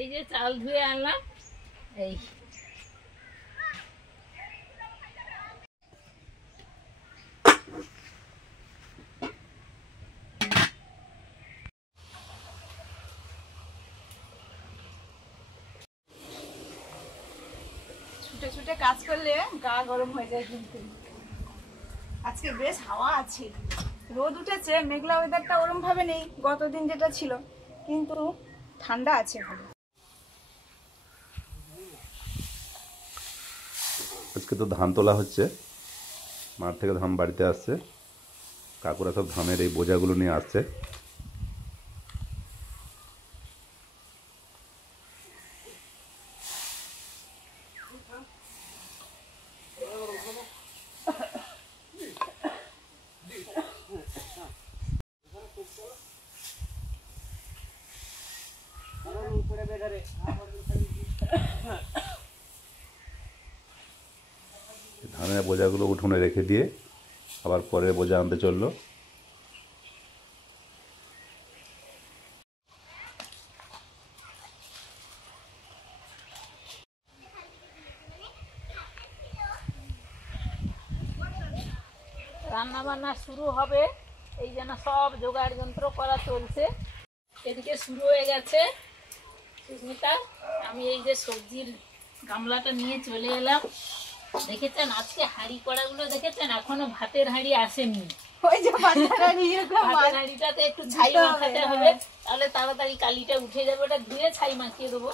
এই যে চাল ধুয়ে আনলাম, এই ছুটে ছুটে কাজ করলে গা গরম হয়ে যায়। কিন্তু আজকে বেশ হাওয়া আছে, রোদ উঠেছে, মেঘলা ওয়েদারটা ওরম ভাবে নেই গতদিন যেটা ছিল, কিন্তু ঠান্ডা আছে ভালো। আজকে তো ধান তোলা হচ্ছে, মাঠ থেকে ধান বাড়িতে আসছে, কাকুরা সব ধানের এই বোঝাগুলো নিয়ে আসছে। ধানের বোঝাগুলো উঠোনে রেখে দিয়ে আবার পরে বোঝা আনতে চললো। রান্না বান্না শুরু হবে, এই জন্য সব জোগাড় যন্ত্র করা চলছে। এদিকে শুরু হয়ে গেছে সুস্মিতা। আমি এই যে সবজির গামলাটা নিয়ে চলে এলাম। দেখেছেন আজকে হাঁড়ি কড়াগুলো দেখেছেন, এখনো ভাতের হাঁড়ি আসেনি। ওই যে ভাতের হাঁড়িটাতে একটু ছাই মাখাতে হবে, তাহলে তাড়াতাড়ি কালিটা উঠে যাবে। ওটা ধুয়ে ছাই মাখিয়ে দেবো।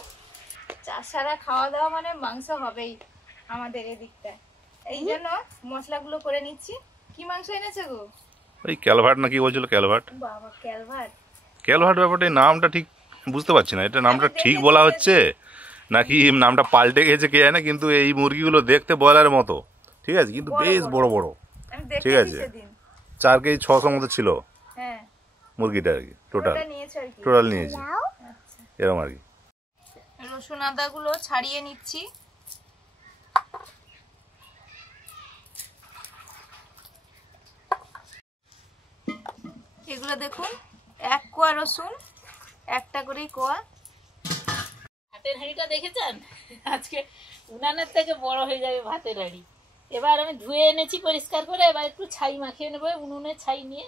চাষারা খাওয়া দাওয়া মানে মাংস হবেই আমাদের এদিকটায়, এই জন্য মশলাগুলো করে নিচ্ছি। কি মাংস এনেছে গো? ওই ক্যালভার্ট না কি বলছিল, ক্যালভার্ট। বাবা, ক্যালভার্ট। ক্যালভার্ট ব্যাপারটা নামটা ঠিক বুঝতে পারছি না, এটা নামটা ঠিক বলা হচ্ছে নাকি নামটা পাল্টে গেছে কে জানে, কিন্তু এই মুরগিগুলো দেখতে ব্রয়লারের মতো, ঠিক আছে, কিন্তু বেশ বড় বড়, ঠিক আছে। 4 কেজি 600 মতো ছিল মুরগিটা আর কি, টোটাল নিয়েছি এরকম আর কি। রসুন আদা গুলো ছাড়িয়ে নিচ্ছি। এগুলো দেখুন, 1 কোয়া রসুন, একটা করেই কোয়া। ভাতের হাঁড়িটা দেখেছেন, আজকে উনানের থেকে বড় হয়ে যাবে ভাতের হাঁড়ি। এবার আমি ধুয়ে এনেছি পরিষ্কার করে, এবার একটু ছাই মাখিয়ে নেবো উনুনে ছাই নিয়ে।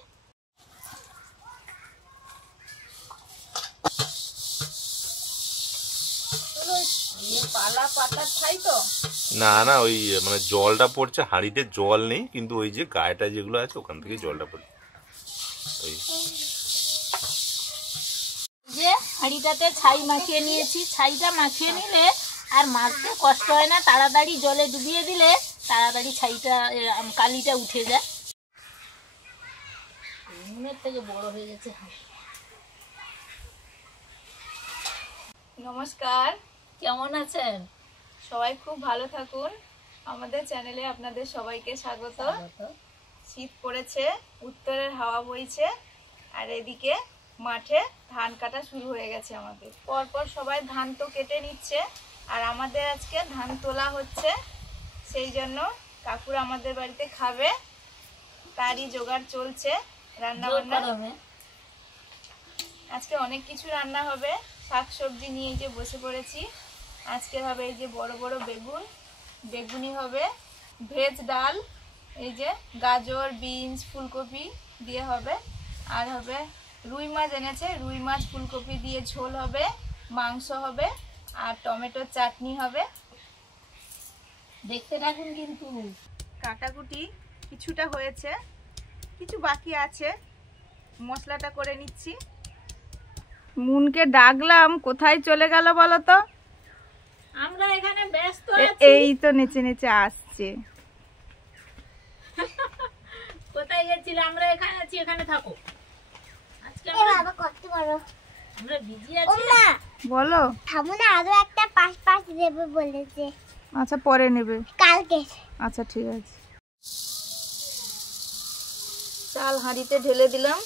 পালা পাতার ছাই তো না না, ওই মানে জলটা পড়ছে, হাঁড়িতে জল নেই, কিন্তু ওই যে গায়েটা যেগুলো আছে ওখান থেকে জলটা পড়ছে। ওই যে হাঁড়িটাতে ছাই মাখিয়ে নিয়েছি, ছাইটা মাখিয়ে নিলে আর মাখতে কষ্ট হয় না, তাড়াতাড়ি জলে ডুবিয়ে দিলে তাড়াতাড়ি ছাইটা কালিটা উঠে যায়। উনুনের থেকে বড় হয়ে গেছে। নমস্কার, কেমন আছেন সবাই? খুব ভালো থাকুন। আমাদের চ্যানেলে আপনাদের সবাইকে স্বাগত। শীত পড়েছে, উত্তরের হাওয়া বইছে, আর এদিকে মাঠে ধান কাটা শুরু হয়ে গেছে আমাদের। পরপর সবাই ধান তো কেটে নিচ্ছে, আর আমাদের আজকে ধান তোলা হচ্ছে, সেই জন্য কাকুরা আমাদের বাড়িতে খাবে, তারই জোগাড় চলছে। রান্না বান্না আজকে অনেক কিছু রান্না হবে, শাকসবজি নিয়ে যে বসে পড়েছি। আজকে হবে এই যে বড় বড় বেগুন, বেগুনি হবে, ভেজ ডাল, এই যে গাজর, বিনস, ফুলকপি দিয়ে হবে, আর হবে রুই মাছ এনেছে, রুই মাছ ফুলকপি দিয়ে ঝোল হবে, মাংস হবে, আর টমেটোর চাটনি হবে। দেখতে থাকুন। কিন্তু কাটাকুটি কিছুটা হয়েছে, কিছু বাকি আছে, মশলাটা করে নিচ্ছি। মুনকে ডাকলাম, কোথায় চলে গেল বলো তো? আমরা এখানে ব্যস্ত আছি। এই তো নেচে নেচে আসছে। কোথায় গেছিলে? আমরা এখানে আছি, এখানে থাকো। আজকে বাবা করতে পারো, আমরা বিজি আছি। বলো। থামুনা, আরো একটা পাশ দেবে বলেছে। আচ্ছা, পরে নেবে কালকে। আচ্ছা ঠিক আছে। চাল হাঁড়িতে ঢেলে দিলাম,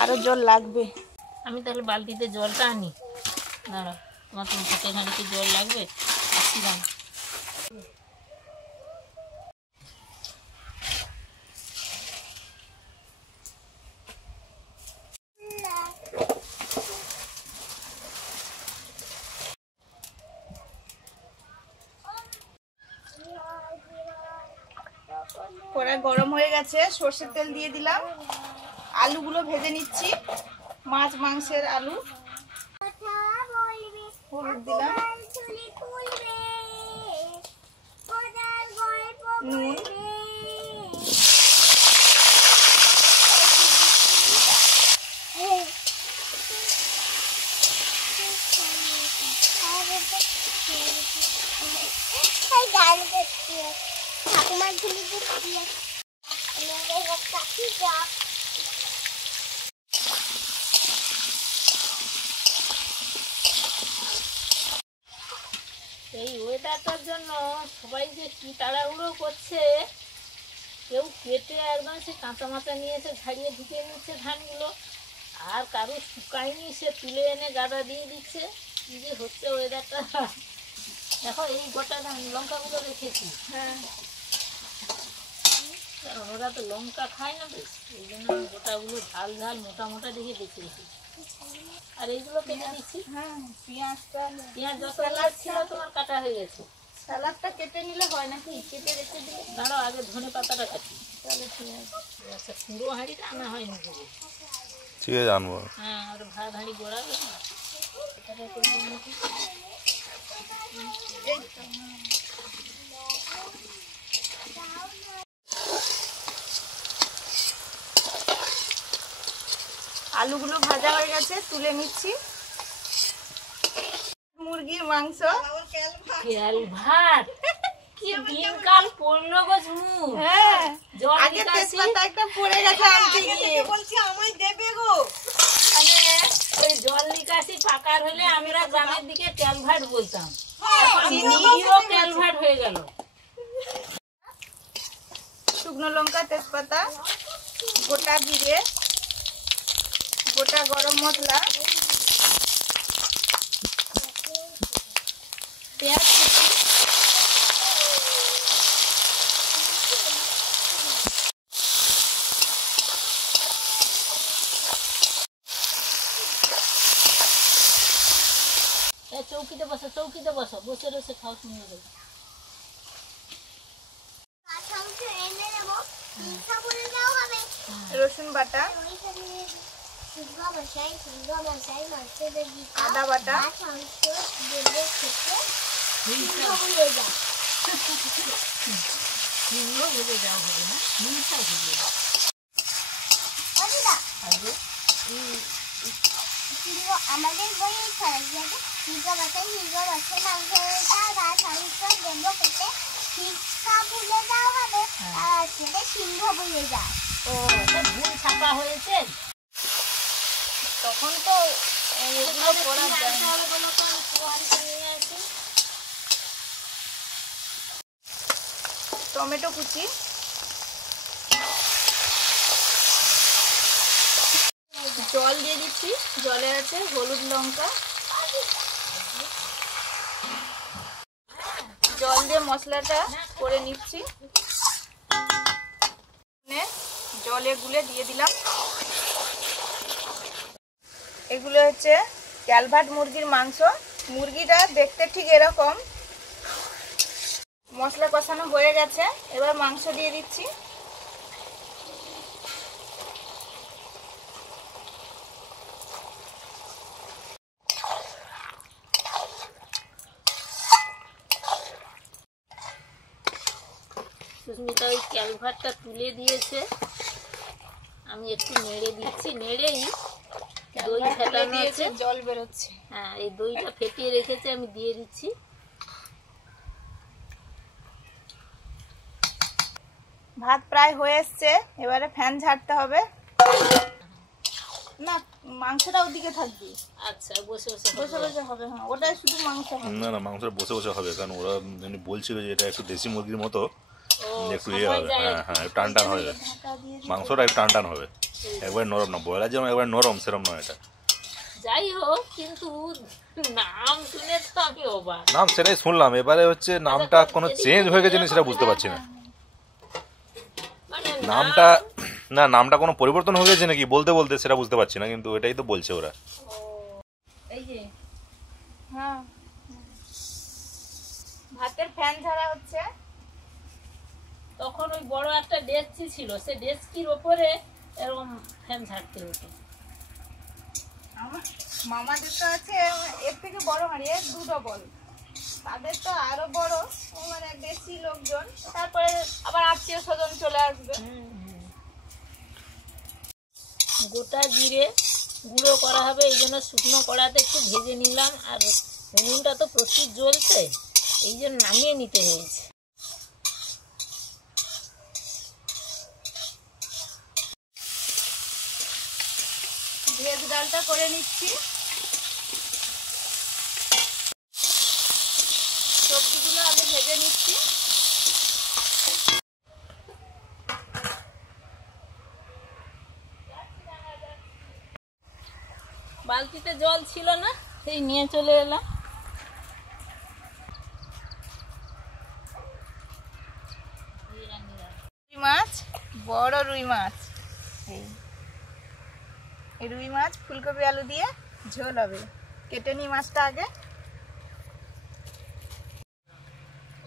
আরো জল লাগবে। আমি তাহলে বালতিতে জলটা আনি। দাঁড়াও, তোমার ভাতের হাঁড়িতে জল লাগবে। আসছি দাঁড়াও। কড়াই গরম হয়ে গেছে, সর্ষের তেল দিয়ে দিলাম। আলুগুলো ভেজে নিচ্ছি, মাছ মাংসের আলু। হলুদ দিলাম, নুন, ঠাকুমার ঝুলি দিয়ে এই ওয়েদারটার জন্য সবাই যে কি তাড়াহুড়ো করছে, কেউ কেটে একদম সে কাঁচা মাচা নিয়ে এসে ঝাড়িয়ে ঢুকিয়ে নিচ্ছে ধানগুলো, আর কারো শুকায়নি সে তুলে এনে গাদা দিয়ে দিচ্ছে। কি যে হচ্ছে ওয়েদারটা। দেখো এই গোটা লঙ্কাগুলো রেখেছি। হ্যাঁ কারণ ওরা তো লঙ্কা খায় না বেশ, এই জন্য আমি গোটাগুলো ঝাল ঝাল মোটা মোটা দেখে বেছে রেখেছি। আর এইগুলো কেটে দিচ্ছি। হ্যাঁ, পেঁয়াজটা পেঁয়াজ যত ছিল তোমার কাটা হয়ে গেছে। স্যালাডটা কেটে নিলে হয় নাকি? কেটে রেখে দিলে দাঁড়াও, আগে ধনে পাতাটা কাটি। তাহলে ঠিক আছে। আচ্ছা, পুরো হাঁড়িটা আনা হয়নি পুরো। ঠিক আছে, আনবো। হ্যাঁ, আর ভাত হাঁড়ি গড়াবে না। এটাকে করবো নাকি? এই তো, আলুগুলো ভাজা হয়ে গেছে, তুলে নিচ্ছি। মুরগির মাংস, তেল ভাত, কি দিনকাল পড়লো গো ঝুমু। হ্যাঁ জল আগে নিকাশি, তেজপাতা একটা পড়ে গেছে আনতে গিয়ে। মানে ওই জল নিকাশি পাকার হলে আমরা গ্রামের দিকে তেল ভাত বলতাম। এখন মুরগিরও তেল ভাত হয়ে গেল। শুকনো লঙ্কা, তেজপাতা, গোটা জিরে, গোটা গরম মশলা, পেঁয়াজ কুচি, চৌকিতে বসো, চৌকিতে বসো, বসে বসে খাও সুন্দর করে। রসুন বাটা, আদা বাটা, হিংও ভুলে যাও, হবে না, হিংসাও ভুলে যাও। আমাদের বই খারাপ যাবে হিংসা বাসায় হিংসা বাসায় মাংস দেবো খেতে হিংসা ভুলে যাওয়া হবে, আর ছেলে সিংহ ভুলে যায়। ও, এটা ভুল ছাপা হয়েছে। তখন তো এগুলো করা যায় না। বলো তো, আমি পুরো হাঁড়িটা নিয়ে আসি। টমেটো কুচি, জল দিয়ে দিচ্ছি, জলে আছে হলুদ লঙ্কা, জল দিয়ে মশলাটা করে নিচ্ছি। জলে গুলে দিয়ে দিলাম। এগুলো হচ্ছে ক্যালভার্ট মুরগির মাংস। মুরগিটা দেখতে ঠিক এরকম। মশলা কষানো হয়ে গেছে, এবার মাংস দিয়ে দিচ্ছি। সুস্মিতা ওই ক্যালভারটা তুলে দিয়েছে, আমি একটু নেড়ে দিচ্ছি। নেড়েই দই ফেটানো আছে, জল বেরোচ্ছে। হ্যাঁ, এই দইটা ফেটিয়ে রেখেছে, আমি দিয়ে দিচ্ছি। ভাত প্রায় হয়ে এসছে, এবারে ফ্যান ঝাড়তে হবে। না, মাংসটা ওদিকে থাকবে। আচ্ছা, বসে বসে বসে বসে হবে। হ্যাঁ, ওটাই শুধু মাংস হবে। না না, মাংসটা বসে বসে হবে, কারণ ওরা এমনি বলছিল যে এটা একটু দেশি মুরগির মতো, একটু ইয়ে হবে। হ্যাঁ হ্যাঁ, একটু টান টান হবে, ঢাকা দিয়ে দিই। মাংসটা একটু টান টান হবে, একবার নরম না। ব্রয়লার যেমন একবার নরম, সেরকম নয় এটা। যাই হোক, কিন্তু নাম শুনে তো আমি অবাক। নাম সেটাই শুনলাম, এবারে হচ্ছে নামটা কোনো চেঞ্জ হয়ে গেছে সেটা বুঝতে পারছি না। মানে নামটা না, নামটা কোনো পরিবর্তন হয়ে গেছে নাকি বলতে বলতে সেটা বুঝতে পারছি না, কিন্তু এটাই তো বলছে ওরা। এই যে হ্যাঁ, ভাতের ফ্যান ঝাড়া হচ্ছে। তখন ওই বড় একটা ডেস্কি ছিল, সে ডেস্কির ওপরে এরকম ফ্যান ছাড়তে হতো। আমার মামাদের তো আছে এর থেকে বড় হাঁড়ি, এর 2 ডবল, তাদের তো আরো বড়, মানে বেশি লোকজন, তারপরে আবার আত্মীয় স্বজন চলে আসবে। গোটা জিরে গুঁড়ো করা হবে, এই জন্য শুকনো কড়াতে একটু ভেজে নিলাম। আর উনুনটা তো প্রচুর জ্বলছে, এই জন্য নামিয়ে নিতে হয়েছে। ভেজ ডালটা করে নিচ্ছি। সবজিগুলো আগে ভেজে নিচ্ছি। বালতিতে জল ছিল না, সেই নিয়ে চলে এলাম। রুই মাছ, বড় রুই মাছ, এই রুই মাছ ফুলকপি আলু দিয়ে ঝোল হবে। কেটে নিই মাছটা আগে।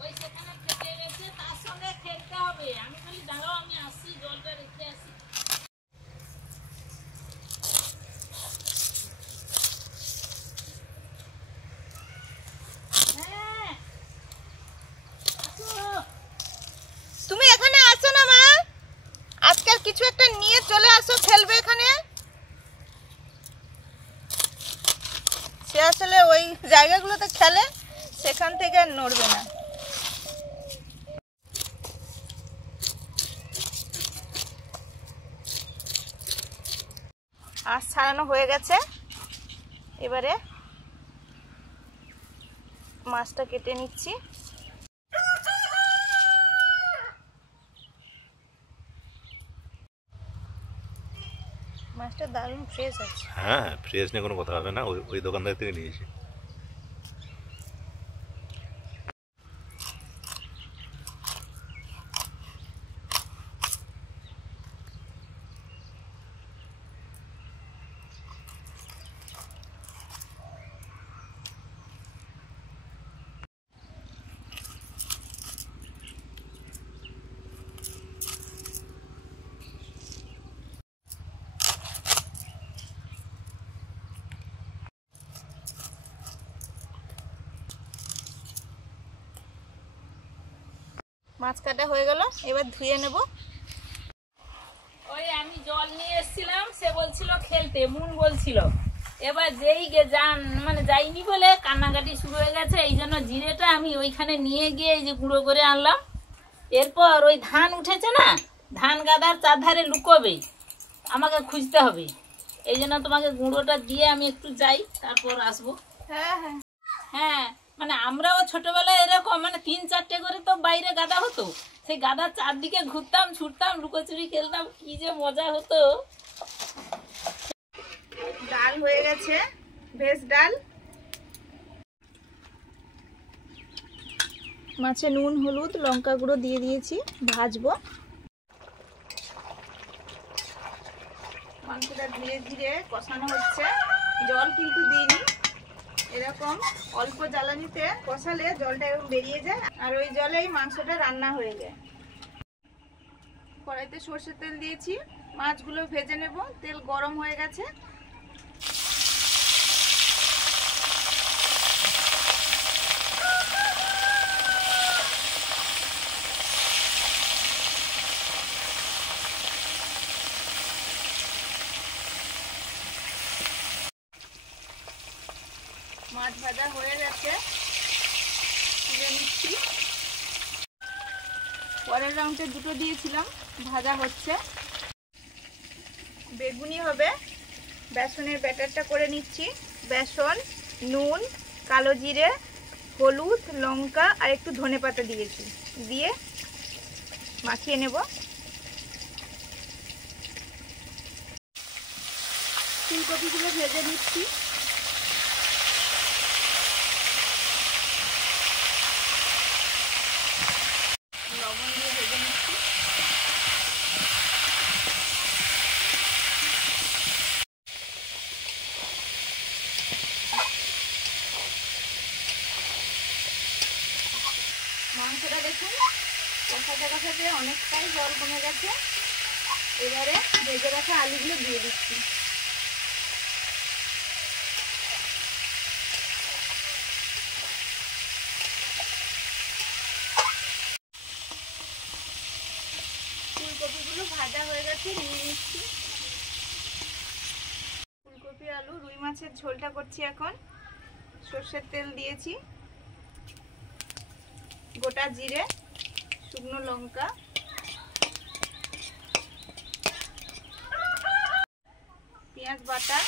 ওই সেখানে ফেটে গেছে, তার সঙ্গে খেলতে হবে। আমি খালি দাঁড়াও, আমি আসছি, জলটা রেখে আসি। হ্যাঁ, আসো। তুমি এখানে আসো না মা, আজকাল কিছু একটা নিয়ে চলে আসো, খেলবে এখানে। সে আসলে ওই জায়গাগুলোতে খেলে, সেখান থেকে আর নড়বে না। আঁশ ছাড়ানো হয়ে গেছে, এবারে মাছটা কেটে নিচ্ছি। মাছটা দারুণ ফ্রেশ আছে। হ্যাঁ, ফ্রেশ নিয়ে কোনো কথা হবে না, ওই ওই দোকানদার থেকে নিয়েছি। মাছ কাটা হয়ে গেল, এবার ধুয়ে নেব। ওই আমি জল নিয়ে এসেছিলাম, সে বলছিল খেলতে, মুন বলছিল। এবার যেই মানে যাইনি বলে কান্নাকাটি শুরু হয়ে গেছে। এই জন্য জিরেটা আমি ওইখানে নিয়ে গিয়ে এই যে গুঁড়ো করে আনলাম। এরপর ওই ধান উঠেছে না, ধান গাদার চারধারে লুকোবে, আমাকে খুঁজতে হবে। এই জন্য তোমাকে গুঁড়োটা দিয়ে আমি একটু যাই, তারপর আসবো। হ্যাঁ হ্যাঁ হ্যাঁ, মানে আমরাও ছোটবেলায় এরকম মানে 3-4টে করে তো বাইরে গাদা হতো, সেই গাদার চারদিকে ঘুরতাম, ছুটতাম, লুকোচুরি খেলতাম, কি যে মজা হতো। ডাল হয়ে গেছে, ভেজ ডাল। মাছে নুন, হলুদ, লঙ্কা গুঁড়ো দিয়ে দিয়েছি, ভাজবো। মাংসটা ধীরে ধীরে কষানো হচ্ছে, জল কিন্তু দিইনি। এরকম অল্প জ্বালানিতে কষালে জলটা এরকম বেরিয়ে যায়, আর ওই জলেই মাংসটা রান্না হয়ে যায়। কড়াইতে সর্ষের তেল দিয়েছি, মাছগুলো ভেজে নেব। তেল গরম হয়ে গেছে, মাছ ভাজা হয়ে গেছে, তুলে নিচ্ছি। পরের রাউন্ডে 2টো দিয়েছিলাম, ভাজা হচ্ছে। বেগুনি হবে, বেসনের ব্যাটারটা করে নিচ্ছি। বেসন, নুন, কালো জিরে, হলুদ, লঙ্কা আর একটু ধনেপাতা দিয়েছি, দিয়ে মাখিয়ে নেব। ফুলকপিগুলো ভেজে নিচ্ছি। লবণ দিয়ে ভেজে নিচ্ছি। মাংসটা দেখুন কষাতে কষাতে অনেকটাই জল কমে গেছে। এবারে ভেজে রাখা আলুগুলো দিয়ে দিচ্ছি। ফুলকপিগুলো ভাজা হয়ে গেছে, নিয়ে নিচ্ছি। ফুলকপি আলু রুই মাছের ঝোলটা করছি এখন। সর্ষের তেল দিয়েছি, গোটা জিরে, শুকনো লঙ্কা, পেঁয়াজ বাটা,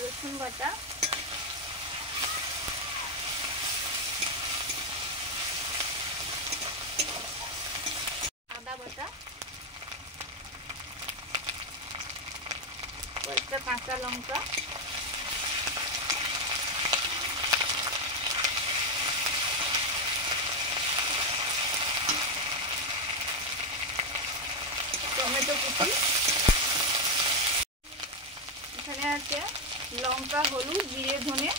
রসুন বাটা, আদা বাটা, কয়েকটা কাঁচা লঙ্কা, টমেটো কুচি, এখানে আছে লঙ্কা, হলুদ, জিরে, ধনে,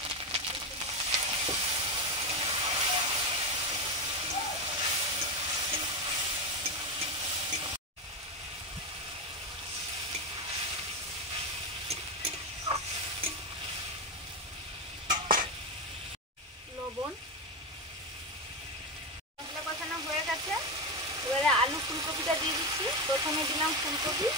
লবণ। মশলা কষানো হয়ে গেছে, এবারে আলু ফুলকপিটা দিয়ে দিচ্ছি। প্রথমে দিলাম ফুলকপি,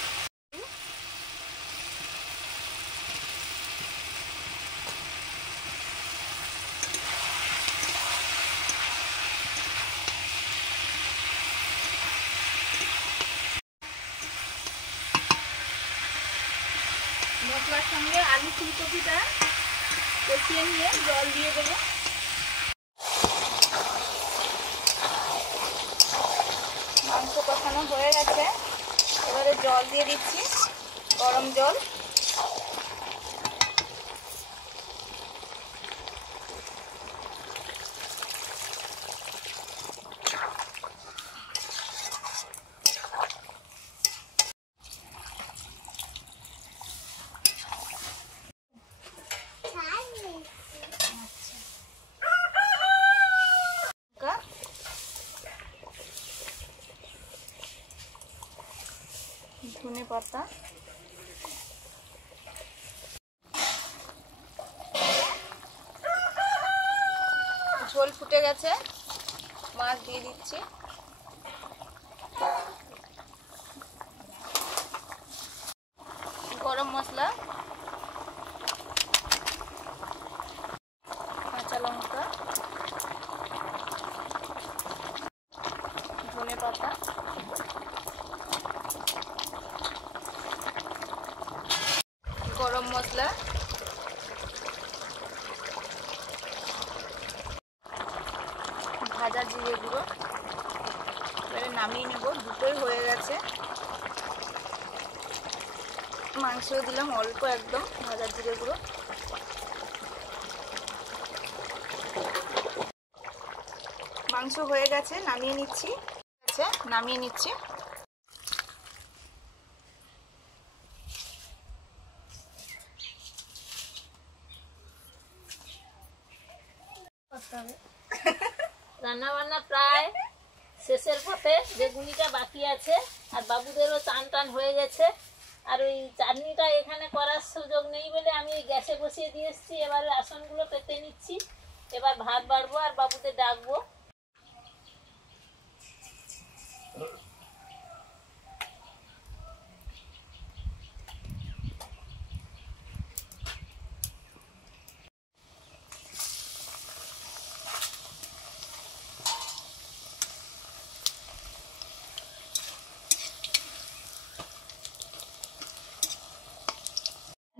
মশলার সঙ্গে আলু ফুলকপিটা কষিয়ে নিয়ে জল দিয়ে দেবো। মাংস কষানো হয়ে গেছে, এবারে জল দিয়ে দিচ্ছি, গরম জল। ধনে পাতা, ঝোল ফুটে গেছে, মাছ দিয়ে দিচ্ছি। গরম মশলা, কাঁচা লঙ্কা, ধনে পাতা, গরম মশলা, ভাজা জিরে গুঁড়ো। এবারে নামিয়ে নিব, দুটোই হয়ে গেছে। মাংসও দিলাম অল্প একদম ভাজা জিরে গুঁড়ো। মাংস হয়ে গেছে, নামিয়ে নিচ্ছি। নামিয়ে নিচ্ছি। রান্না বান্না প্রায় শেষের পথে, বেগুনিটা বাকি আছে, আর বাবুদেরও চান টান হয়ে গেছে। আর ওই চাটনিটা এখানে করার সুযোগ নেই বলে আমি গ্যাসে বসিয়ে দিয়ে এসেছি। এবার রাসনগুলো পেতে নিচ্ছি, এবার ভাত বাড়বো আর বাবুদের ডাকবো।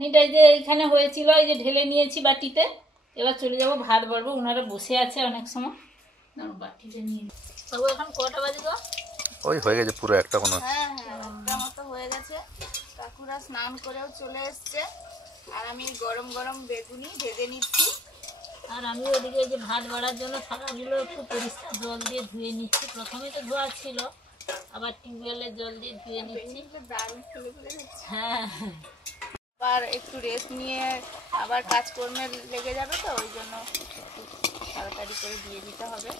চাটনিটা যে এইখানে হয়েছিল, এই যে ঢেলে নিয়েছি বাটিতে। এবার চলে যাব ভাত বাড়বো। ওনারা বসে আছে অনেক সময়। বাটিতে নিয়ে বাবু, এখন কটা বাজে গো? ওই হয়ে গেছে পুরো একটা কোনো। হ্যাঁ হ্যাঁ, একটা মতো হয়ে গেছে। কাকুরা স্নান করেও চলে এসছে, আর আমি গরম গরম বেগুনি ভেজে নিচ্ছি। আর আমি ওদিকে এই যে ভাত বাড়ার জন্য থালাগুলো একটু পরিষ্কার জল দিয়ে ধুয়ে নিচ্ছি। প্রথমে তো ধোয়া ছিল, আবার টিউবওয়েলের জল দিয়ে ধুয়ে নিচ্ছি। দারুণ ফুলে ফুলে যাচ্ছে। হ্যাঁ, আর একটু রেস্ট নিয়ে আবার কাজকর্মে লেগে যাবে, তো ওই জন্য একটু তাড়াতাড়ি করে দিয়ে দিতে হবে।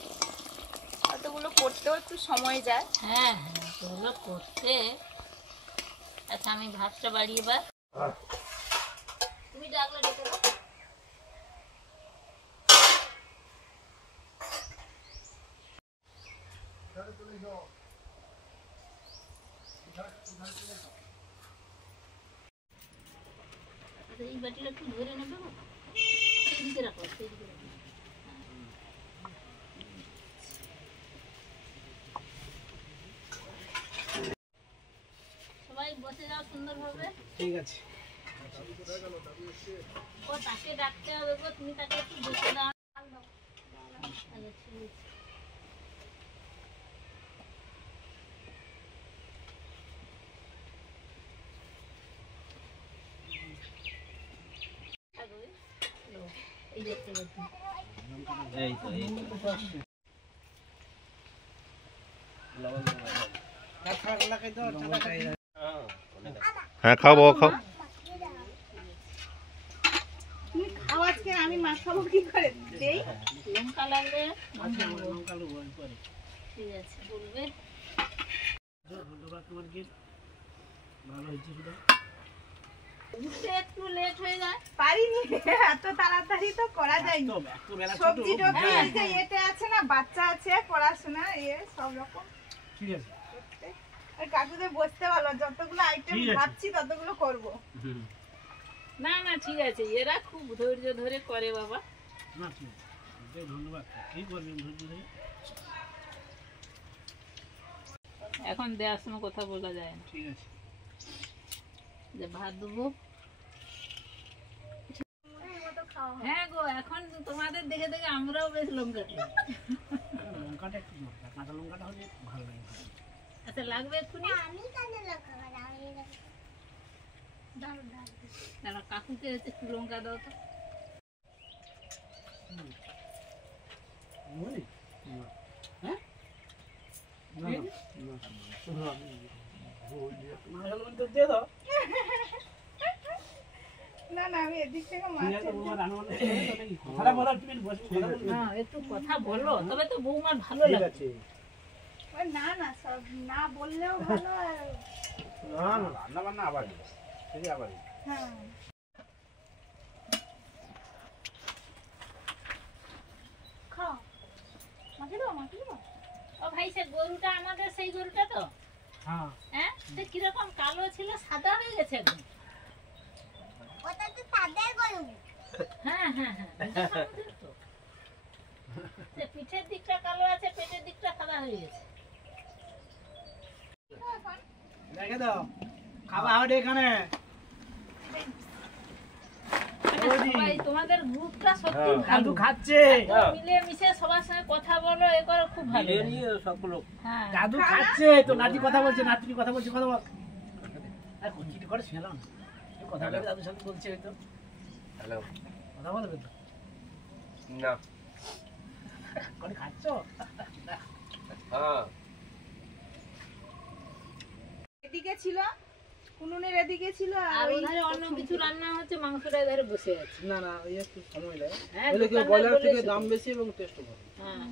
অতগুলো করতেও একটু সময় যায়। হ্যাঁ হ্যাঁ, ওগুলো করতে। আচ্ছা আমি ভাতটা বাড়ি এবার। তুমি ডাকলে ডেকে দাও। আচ্ছা এই বাটিটা একটু ধরে নেবে গো। সেইদিকে রাখো, সেইদিকে রাখো। সবাই বসে যাও সুন্দরভাবে। ঠিক আছে। ও তাকে ডাকতে হবে গো, তুমি তাকে একটু বসে দাও। আচ্ছা, ঠিক আছে। এই দেখতে পাচ্ছি। হ্যাঁ খাও বাবা খাও। তুমি খাও আজকে, আমি মাছ খাবো কি করে? দেই লঙ্কা লাগবে, ঠিক আছে বলবে। উঠতে একটু লেট হয়ে যায়। পারিনি, এত তাড়াতাড়ি তো করা যায়নি। সবজি টবজি এদিকে এতে আছে না, বাচ্চা আছে, পড়াশোনা সব রকম। ঠিক আছে। আর কাকুদের বসতে ভালো, যতগুলো আইটেম ভাবছি ততগুলো করব। না না ঠিক আছে, এরা খুব ধৈর্য ধরে করে বাবা। না ঠিক আছে, ধন্যবাদ। কি করবেন ধৈর্য ধরে? এখন দেওয়ার সময় কথা বলা যায় না। ঠিক আছে। যে ভাত দেবো। হ্যাঁ গো, এখন তোমাদের দেখে দেখে আমরাও বেশ লঙ্কা খাই। লঙ্কাটা একটু দরকার, কাঁচা লঙ্কাটা হলে ভালো লাগে। আচ্ছা লাগবে এক্ষুনি। আমি কানে লঙ্কা খাই, আমি দাও দাও। দাঁড়া, কাকুকে একটু লঙ্কা দাও তো। হ্যাঁ? দিয়ে দাও। না না, আমি এদিক থেকে মাছ কথাটা বলার তুমি বসে কথা বলবে। না একটু কথা বলো, তবে তো বৌমার ভালো লাগে। ওই না না, সব না বললেও ভালো। আর না না, রান্না বান্না আবার ঠিক আবার। হ্যাঁ খাও, মাকে দাও, মাকে দাও। ও ভাই, সে গরুটা আমাদের সেই গরুটা তো? হ্যাঁ। হ্যাঁ, সে কিরকম কালো ছিল, সাদা হয়ে গেছে একদম। ওটা তো তাদের গরু। হ্যাঁ হ্যাঁ হ্যাঁ, আমাদের তো। সে পিঠের দিকটা কালো আছে, পেটের দিকটা সাদা হয়ে গেছে। রেখে দাও, খাবা হবে এখানে। সবাই তোমাদের গ্রুপটা সত্যি দাদু ভালো। খাচ্ছে। মিলে মিশে সবার সঙ্গে কথা বলো, এ করো, খুব ভালো। হ্যাঁ দাদু খাচ্ছে তো, নাতি কথা বলছে, নাতনি কথা বলছে, কথা বল। আর কুচিটি করে শুনলাম না, কথা বলে দাদুর সাথে বলছে হয়তো। হ্যালো, কথা বলবে তো না? করে খাচ্ছ? হ্যাঁ, এদিকে ছিল, কুনুনের এদিকে ছিল, আর আর ওই ওধারে অন্য কিছু রান্না হচ্ছে, মাংসটা এধারে বসে আছে। না না, ওই একটু সময় লাগে। হ্যাঁ, বয়লার দোকানদার থেকে বলেছে। দাম বেশি এবং টেস্টও ভালো। হ্যাঁ,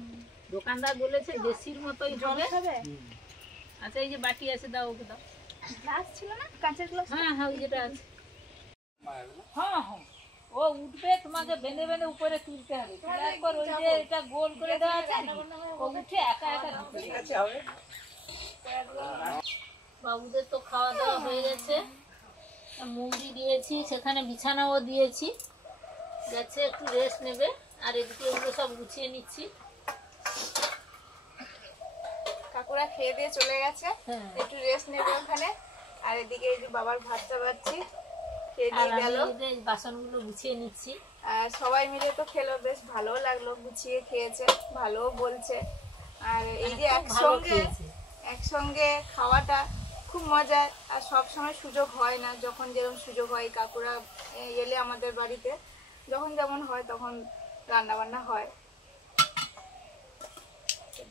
দোকানদার বলেছে দেশির মতোই হবে। খাবে। আচ্ছা এই যে বাটি আছে, দাও ওকে দাও। গ্লাস ছিল না, কাঁচের গ্লাস। হ্যাঁ হ্যাঁ, ওই যেটা আছে। হ্যাঁ হ্যাঁ, ও উঠবে, তোমাকে বেঁধে বেঁধে উপরে তুলতে হবে। তারপর ওই যে এটা গোল করে দেওয়া আছে, ও উঠে একা একা ঢুকে যাবে। বাবুদের তো খাওয়া দাওয়া হয়ে গেছে, মুড়ি দিয়েছি, সেখানে বিছানাও দিয়েছি, গেছে একটু রেস্ট নেবে। আর এদিকে ওগুলো সব গুছিয়ে নিচ্ছি। কাকুরা খেয়ে দিয়ে চলে গেছে, হ্যাঁ, একটু রেস্ট নেবে ওখানে। আর এদিকে এই যে বাবার ভাতটা বাড়ছি, খেয়ে আর দিয়ে আমি গেল। এই যে বাসনগুলো গুছিয়ে নিচ্ছি। আর সবাই মিলে তো খেলো, বেশ ভালো লাগলো, গুছিয়ে খেয়েছে, ভালো বলছে। আর এই যে খুব ভালো একসঙ্গে খেয়েছে। একসঙ্গে খাওয়াটা খুব মজার। আর সব সময় সুযোগ হয় না, যখন যেরকম সুযোগ হয়, কাকুরা এলে আমাদের বাড়িতে যখন যেমন হয় তখন রান্না বান্না হয়।